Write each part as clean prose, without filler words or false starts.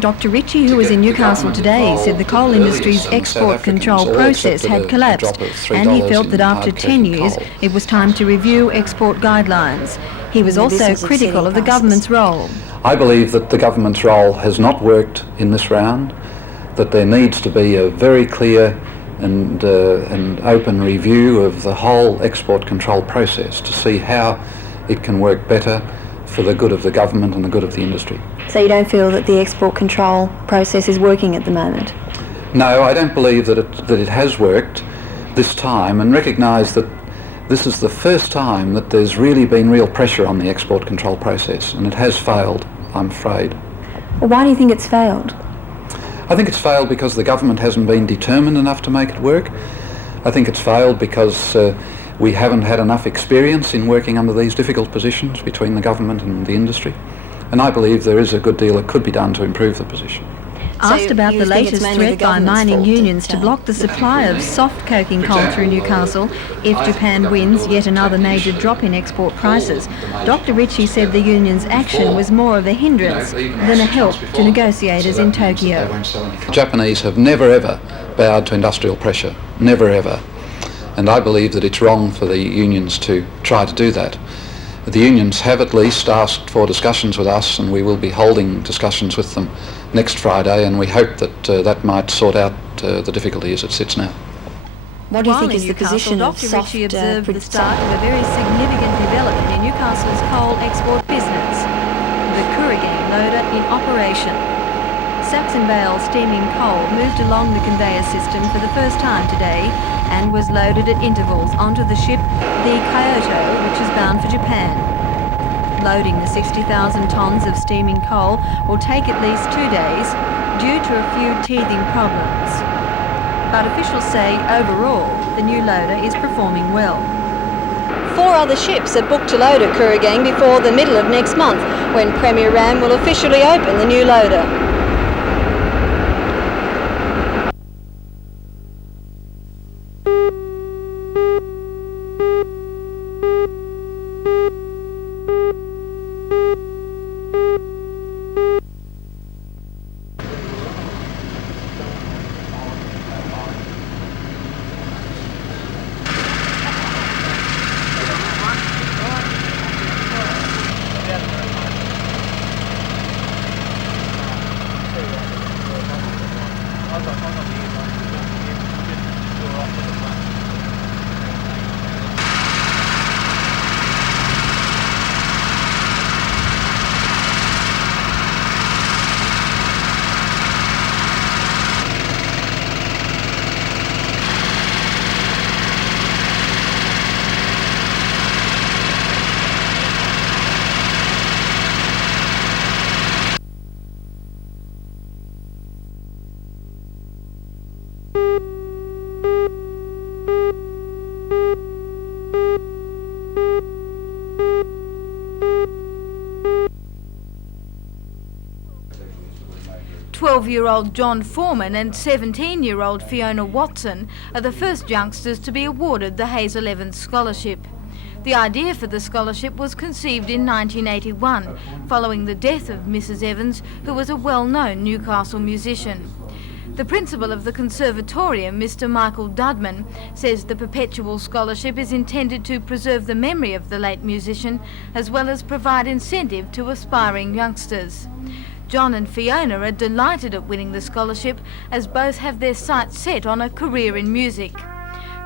Dr Ritchie, who was in Newcastle today, said the coal industry's export control process had collapsed, and he felt that after 10 years it was time to review export guidelines. He was also critical of the government's role. I believe that the government's role has not worked in this round, that there needs to be a very clear and open review of the whole export control process to see how it can work better for the good of the government and the good of the industry. So you don't feel that the export control process is working at the moment? No, I don't believe that it has worked this time, and recognise that this is the first time that there's really been real pressure on the export control process, and it has failed, I'm afraid. Well, why do you think it's failed? I think it's failed because the government hasn't been determined enough to make it work. I think it's failed because we haven't had enough experience in working under these difficult positions between the government and the industry. And I believe there is a good deal that could be done to improve the position. Asked about the latest threat by mining unions to block the supply of soft coking coal through Newcastle if Japan wins yet another major drop in export prices, Dr Ritchie said the union's action was more of a hindrance than a help to negotiators in Tokyo. The Japanese have never ever bowed to industrial pressure, never ever. And I believe that it's wrong for the unions to try to do that. The unions have at least asked for discussions with us, and we will be holding discussions with them next Friday, and we hope that that might sort out the difficulty as it sits now. What do you think is the position of Dr soft... Ritchie observed the start of a very significant development in Newcastle's coal export business. The Kooragang loader in operation. Saxon bale steaming coal moved along the conveyor system for the first time today and was loaded at intervals onto the ship, the Kyoto, which is bound for Japan. Loading the 60,000 tonnes of steaming coal will take at least 2 days due to a few teething problems. But officials say overall the new loader is performing well. 4 other ships are booked to load at Kooragang before the middle of next month, when Premier Ram will officially open the new loader. "12-year-old John Foreman and 17-year-old Fiona Watson are the first youngsters to be awarded the Hazel Evans Scholarship. The idea for the scholarship was conceived in 1981, following the death of Mrs Evans, who was a well-known Newcastle musician. The principal of the conservatorium, Mr Michael Dudman, says the perpetual scholarship is intended to preserve the memory of the late musician, as well as provide incentive to aspiring youngsters. John and Fiona are delighted at winning the scholarship, as both have their sights set on a career in music.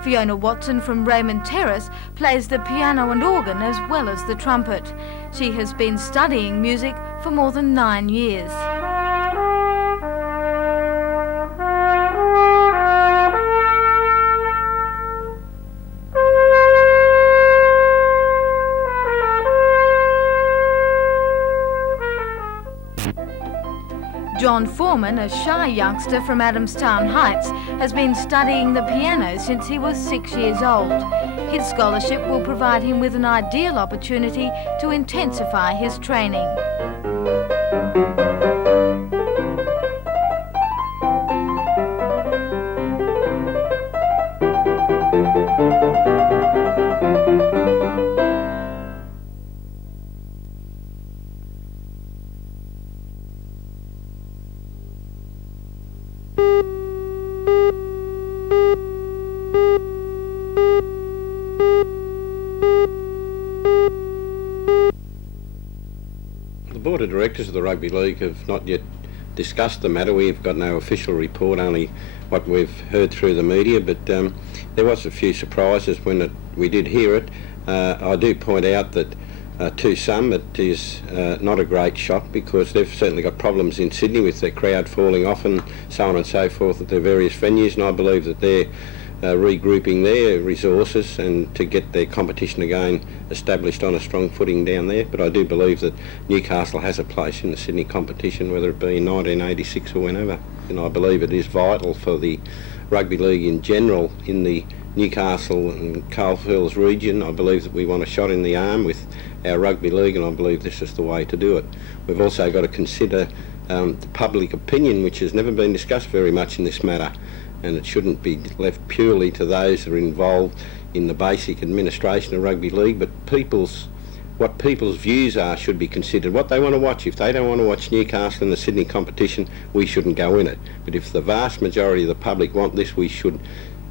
Fiona Watson from Raymond Terrace plays the piano and organ as well as the trumpet. She has been studying music for more than 9 years. John Foreman, a shy youngster from Adamstown Heights, has been studying the piano since he was 6 years old. His scholarship will provide him with an ideal opportunity to intensify his training. The Board of Directors of the Rugby League have not yet discussed the matter. We've got no official report, only what we've heard through the media, but there was a few surprises when we did hear it. I do point out that to some it is not a great shock, because they've certainly got problems in Sydney with their crowd falling off and so on and so forth at their various venues, and I believe that they're regrouping their resources and to get their competition again established on a strong footing down there. But I do believe that Newcastle has a place in the Sydney competition, whether it be in 1986 or whenever. And I believe it is vital for the rugby league in general in the Newcastle and Coalfields region. I believe that we want a shot in the arm with our rugby league, and I believe this is the way to do it. We've also got to consider the public opinion, which has never been discussed very much in this matter, and it shouldn't be left purely to those that are involved in the basic administration of rugby league, but what people's views are should be considered, what they want to watch. If they don't want to watch Newcastle in the Sydney competition, we shouldn't go in it. But if the vast majority of the public want this, we should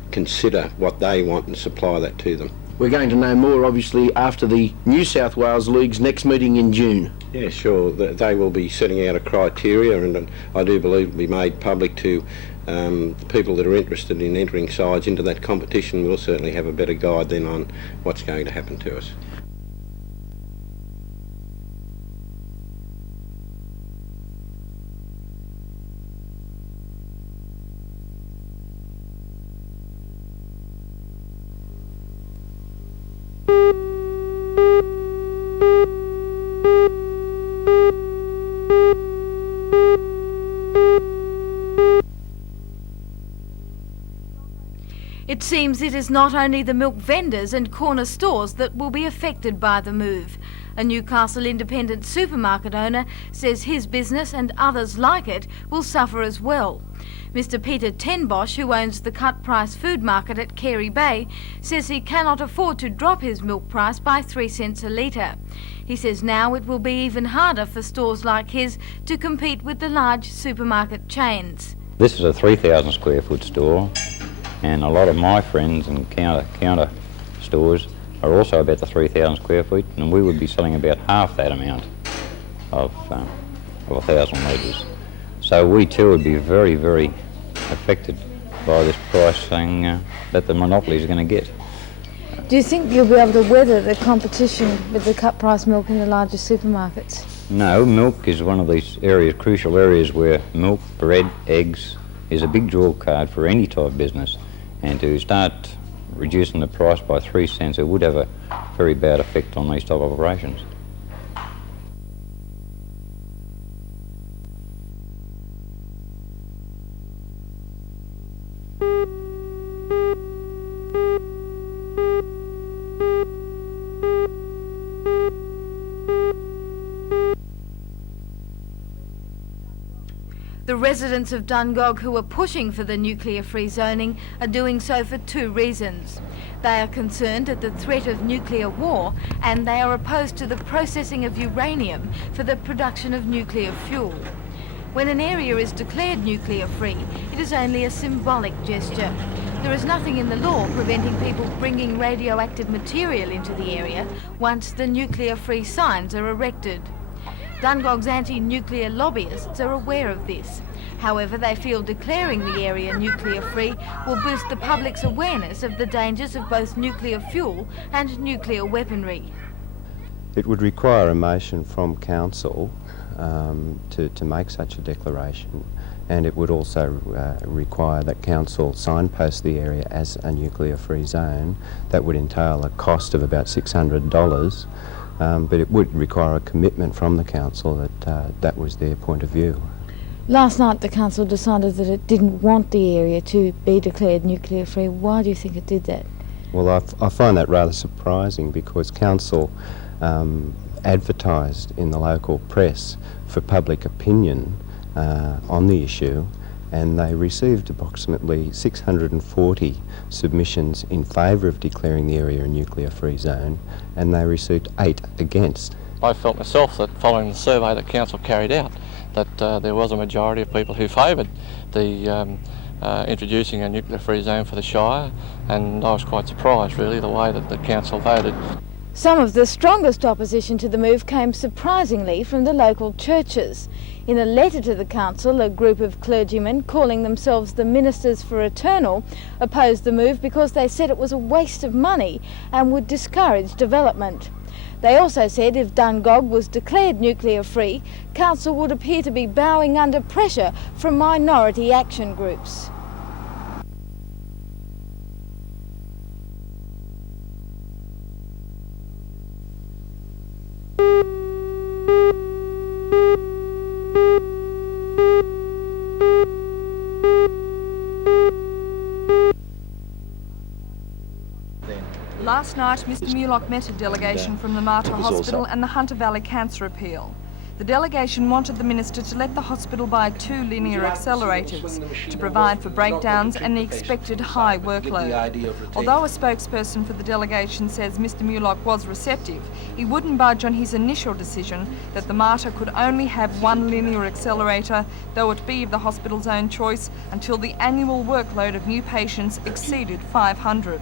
consider what they want and supply that to them. We're going to know more, obviously, after the New South Wales League's next meeting in June. Yeah, sure. They will be setting out a criteria, and I do believe it will be made public to people that are interested in entering sides into that competition. We'll certainly have a better guide then on what's going to happen to us. It seems it is not only the milk vendors and corner stores that will be affected by the move. A Newcastle independent supermarket owner says his business and others like it will suffer as well. Mr Peter Tenbosch, who owns the cut price food market at Carey Bay, says he cannot afford to drop his milk price by 3 cents a litre. He says now it will be even harder for stores like his to compete with the large supermarket chains. This is a 3,000 square foot store, and a lot of my friends and counter stores are also about the 3,000 square feet, and we would be selling about half that amount of 1,000 litres. So we too would be very, very affected by this pricing that the monopolies are going to get. Do you think you'll be able to weather the competition with the cut price milk in the larger supermarkets? No, milk is one of these areas, crucial areas, where milk, bread, eggs is a big draw card for any type of business. And to start reducing the price by 3 cents, it would have a very bad effect on these type of operations. The residents of Dungog who are pushing for the nuclear-free zoning are doing so for 2 reasons. They are concerned at the threat of nuclear war, and they are opposed to the processing of uranium for the production of nuclear fuel. When an area is declared nuclear-free, it is only a symbolic gesture. There is nothing in the law preventing people bringing radioactive material into the area once the nuclear-free signs are erected. Dungog's anti-nuclear lobbyists are aware of this. However, they feel declaring the area nuclear-free will boost the public's awareness of the dangers of both nuclear fuel and nuclear weaponry. It would require a motion from Council to make such a declaration, and it would also require that Council signpost the area as a nuclear-free zone. That would entail a cost of about $600. But it would require a commitment from the Council that that was their point of view. Last night the Council decided that it didn't want the area to be declared nuclear free. Why do you think it did that? Well, I find that rather surprising, because Council advertised in the local press for public opinion on the issue, and they received approximately 640 submissions in favour of declaring the area a nuclear-free zone, and they received 8 against. I felt myself that following the survey that Council carried out, that there was a majority of people who favoured the introducing a nuclear-free zone for the Shire, and I was quite surprised really the way that the council voted. Some of the strongest opposition to the move came surprisingly from the local churches. In a letter to the council, a group of clergymen calling themselves the Ministers for Eternal opposed the move because they said it was a waste of money and would discourage development. They also said if Dungog was declared nuclear-free, council would appear to be bowing under pressure from minority action groups. Last night, Mr Mulock met a delegation from the Mater Hospital and the Hunter Valley Cancer Appeal. The delegation wanted the Minister to let the hospital buy 2 linear accelerators to provide for breakdowns and the expected high workload. Although a spokesperson for the delegation says Mr Mulock was receptive, he wouldn't budge on his initial decision that the Mater could only have 1 linear accelerator, though it be of the hospital's own choice, until the annual workload of new patients exceeded 500.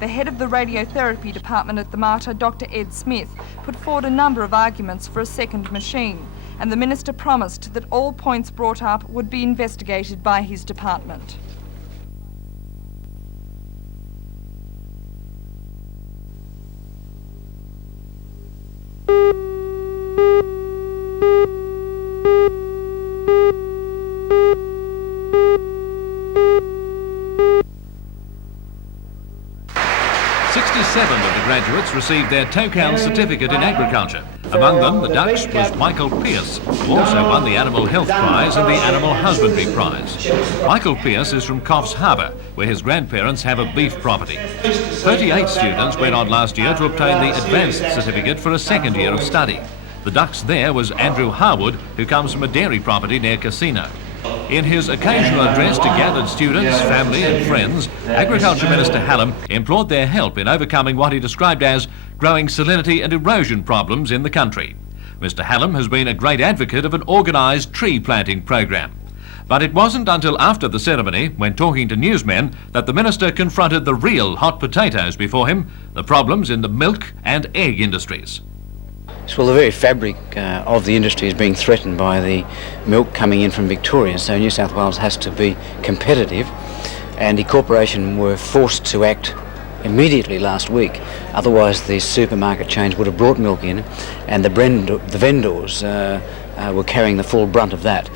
The head of the radiotherapy department at the Mater, Dr Ed Smith, put forward a number of arguments for a second machine, and the Minister promised that all points brought up would be investigated by his department. Of the graduates received their Tokal certificate in agriculture. Among them, the Dutch was Michael Pearce, who also won the Animal Health Prize and the Animal Husbandry Prize. Michael Pearce is from Coffs Harbour, where his grandparents have a beef property. 38 students went on last year to obtain the Advanced Certificate for a second year of study. The Dux there was Andrew Harwood, who comes from a dairy property near Casino. In his occasional address to gathered students, family and friends, Agriculture Minister Hallam implored their help in overcoming what he described as growing salinity and erosion problems in the country. Mr Hallam has been a great advocate of an organised tree planting program. But it wasn't until after the ceremony, when talking to newsmen, that the Minister confronted the real hot potatoes before him, the problems in the milk and egg industries. Well, the very fabric of the industry is being threatened by the milk coming in from Victoria, so New South Wales has to be competitive, and the corporation were forced to act immediately last week. Otherwise the supermarket chains would have brought milk in, and the vendors were carrying the full brunt of that.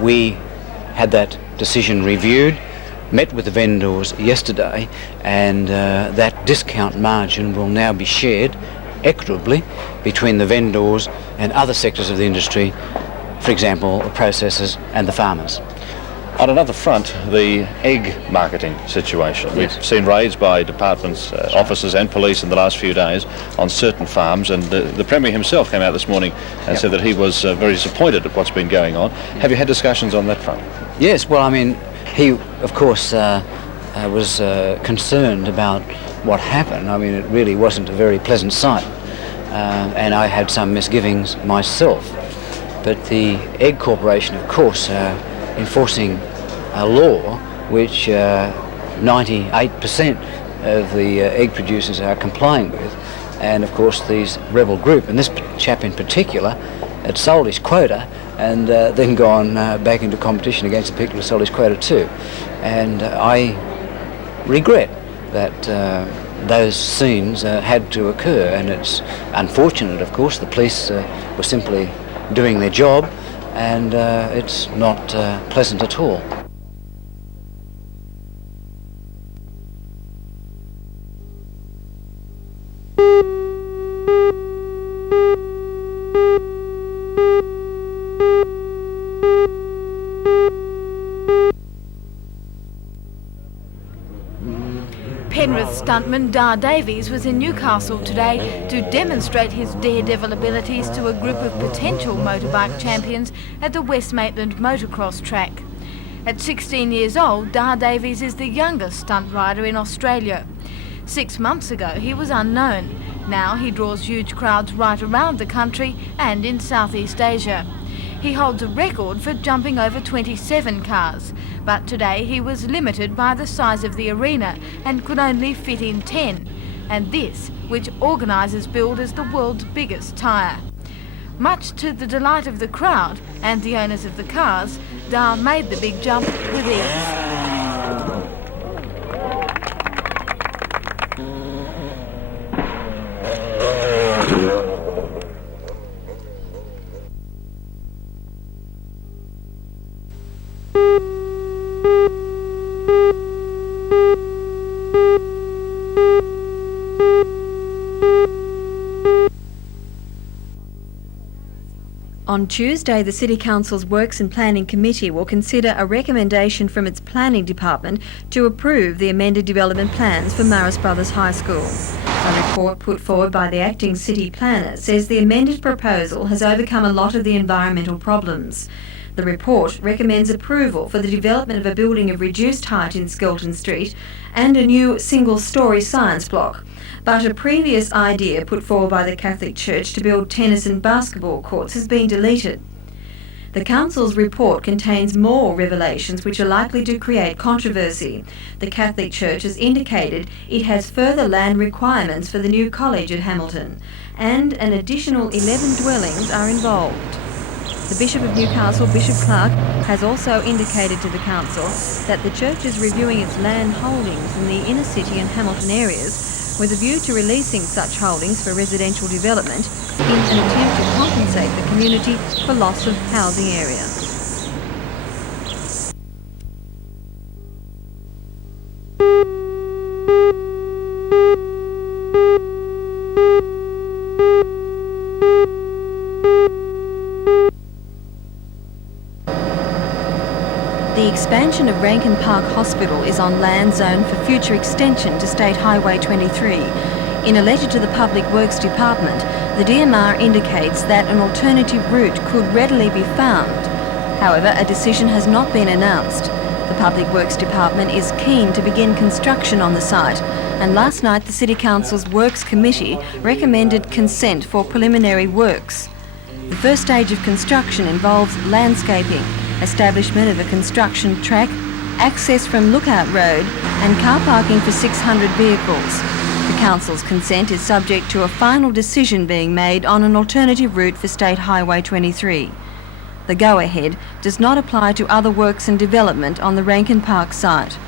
We had that decision reviewed, met with the vendors yesterday, and that discount margin will now be shared equitably between the vendors and other sectors of the industry, for example, the processors and the farmers. On another front, the egg marketing situation. Yes. We've seen raids by departments, officers and police in the last few days on certain farms, and the Premier himself came out this morning and said that he was very disappointed at what's been going on. Have you had discussions on that front? Yes, well, I mean, he, of course, was concerned about what happened. I mean, it really wasn't a very pleasant sight, and I had some misgivings myself. But the Egg Corporation, of course, enforcing a law which 98% of the egg producers are complying with, and of course these rebel group, and this chap in particular, had sold his quota and then gone back into competition against the people who sold his quota too. And I regret that those scenes had to occur, and it's unfortunate, of course. The police were simply doing their job, and it's not pleasant at all. Penrith stuntman Dar Davies was in Newcastle today to demonstrate his daredevil abilities to a group of potential motorbike champions at the West Maitland motocross track. At 16 years old, Dar Davies is the youngest stunt rider in Australia. 6 months ago he was unknown. Now he draws huge crowds right around the country and in Southeast Asia. He holds a record for jumping over 27 cars, but today he was limited by the size of the arena and could only fit in 10, and this, which organisers billed as the world's biggest tyre. Much to the delight of the crowd and the owners of the cars, Dar made the big jump with ease. On Tuesday, the City Council's Works and Planning Committee will consider a recommendation from its Planning Department to approve the amended development plans for Marist Brothers High School. A report put forward by the acting city planner says the amended proposal has overcome a lot of the environmental problems. The report recommends approval for the development of a building of reduced height in Skelton Street and a new single-storey science block. But a previous idea put forward by the Catholic Church to build tennis and basketball courts has been deleted. The Council's report contains more revelations which are likely to create controversy. The Catholic Church has indicated it has further land requirements for the new college at Hamilton, and an additional 11 dwellings are involved. The Bishop of Newcastle, Bishop Clark, has also indicated to the Council that the Church is reviewing its land holdings in the inner city and Hamilton areas with a view to releasing such holdings for residential development in an attempt to compensate the community for loss of housing area. The expansion of Rankin Park Hospital is on land zoned for future extension to State Highway 23. In a letter to the Public Works Department, the DMR indicates that an alternative route could readily be found. However, a decision has not been announced. The Public Works Department is keen to begin construction on the site, and last night the City Council's Works Committee recommended consent for preliminary works. The first stage of construction involves landscaping, establishment of a construction track, access from Lookout Road and car parking for 600 vehicles. The Council's consent is subject to a final decision being made on an alternative route for State Highway 23. The go-ahead does not apply to other works and development on the Rankin Park site.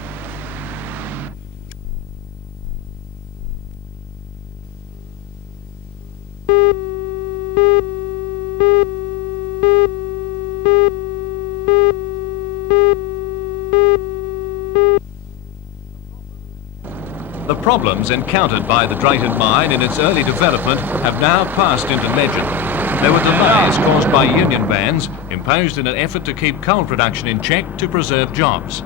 The problems encountered by the Dryden Mine in its early development have now passed into legend. There were delays caused by union bans imposed in an effort to keep coal production in check to preserve jobs.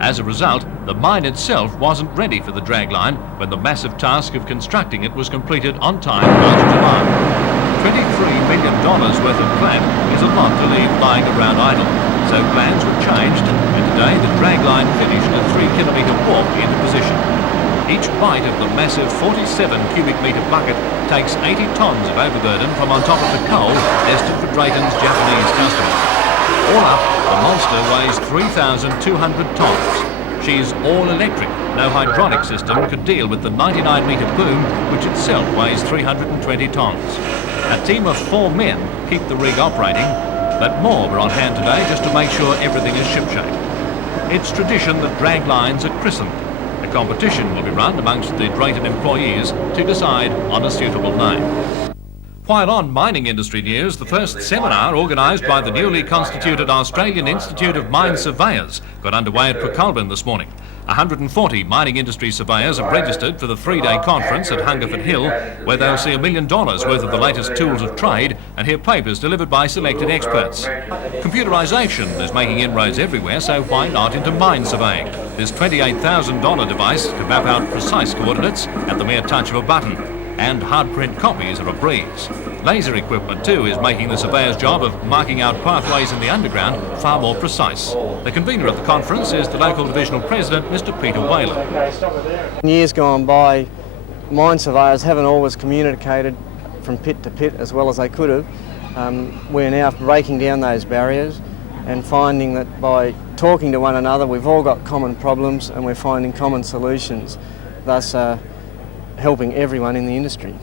As a result, the mine itself wasn't ready for the dragline when the massive task of constructing it was completed on time last July. $23 million worth of plant is a lot to leave lying around idle, so plans were changed, and today the dragline finished a 3-kilometre walk into position. Each bite of the massive 47 cubic metre bucket takes 80 tonnes of overburden from on top of the coal destined for Drayton's Japanese customers. All up, the monster weighs 3,200 tonnes. She's all electric. No hydraulic system could deal with the 99-metre boom, which itself weighs 320 tonnes. A team of 4 men keep the rig operating, but more were on hand today just to make sure everything is shipshape. It's tradition that drag lines are christened. A competition will be run amongst the Drayton employees to decide on a suitable name. While on mining industry news, the first seminar organised by the newly constituted Australian Institute of Mine Surveyors got underway at Pecolbin this morning. 140 mining industry surveyors have registered for the 3-day conference at Hungerford Hill, where they'll see $1 million worth of the latest tools of trade and hear papers delivered by selected experts. Computerisation is making inroads everywhere, so why not into mine surveying? This $28,000 device can map out precise coordinates at the mere touch of a button, and hard print copies are a breeze. Laser equipment too is making the surveyor's job of marking out pathways in the underground far more precise. The convener of the conference is the local divisional president, Mr. Peter Whalen. In years gone by, mine surveyors haven't always communicated from pit to pit as well as they could have, We're now breaking down those barriers and finding that by talking to one another, we've all got common problems and we're finding common solutions, thus helping everyone in the industry.